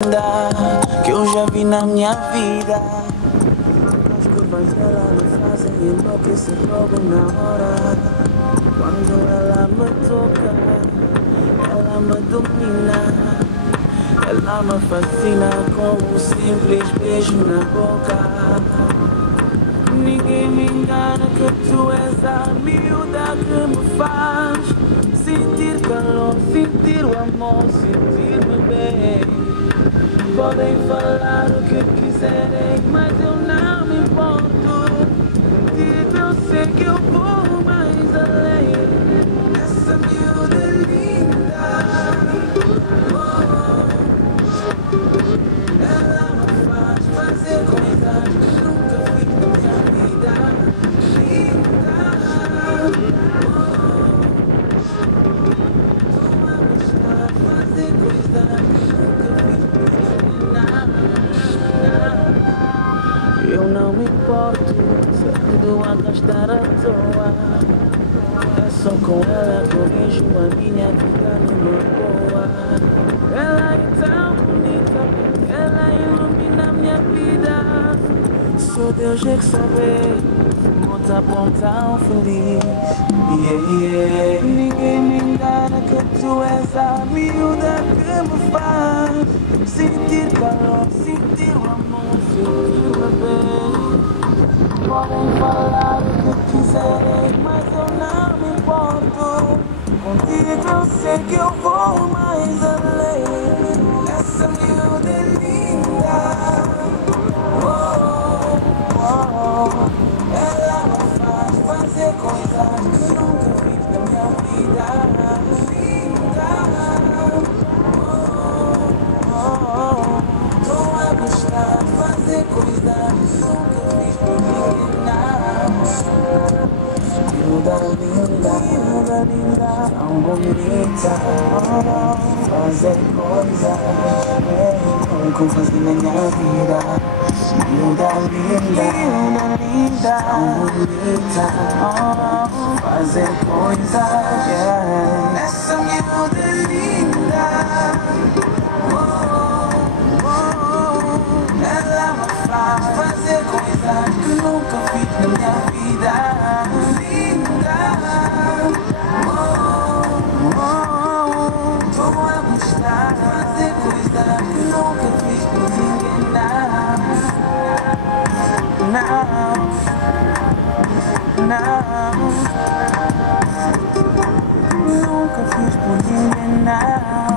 Que eu já vi na minha vida. As curvas dela me fazem enlouquecer logo na hora. Quando ela me toca, ela me domina. Ela me fascina com um simples beijo na boca. Ninguém me engana que tu és a miúda que me faz sentir calor, sentir o amor, sentir-me bem. Podem falar o que quiserem, mas eu não me importo. Contigo eu sei que eu vou mais além. Essa miúda é linda. Ela me faz fazer coisas que nunca fiz na minha vida. Linda. Estou a gostar de fazer coisas que nunca fiz. Eu não me importo se ando a gastar à toa. É só com ela que eu vejo a minha vida numa boa. Ela é tão bonita, ela ilumina a minha vida. Só Deus é que sabe, monta tão feliz. Ninguém me engana que tu és a miúda que me faz sentir calor, sentir o amor, sentir-me bem. Podem falar o que quiserem, mas eu não me importo. Contigo eu sei que eu vou mais além. Essa miúda é linda. Ela me faz fazer coisas que nunca fiz na minha vida. Linda. Estou a gostar de fazer coisas que nunca fiz por ninguém. Miúda linda, miúda linda, tão bonita. Fazer coisas que nunca fiz na minha vida. Miúda linda, miúda linda, tão bonita. Fazer coisas, essa miúda é linda. Ela me faz fazer coisas que nunca fiz na minha vida. Linda. Estou a gostar de fazer coisas que nunca fiz por ninguém. Não. Nunca fiz por ninguém.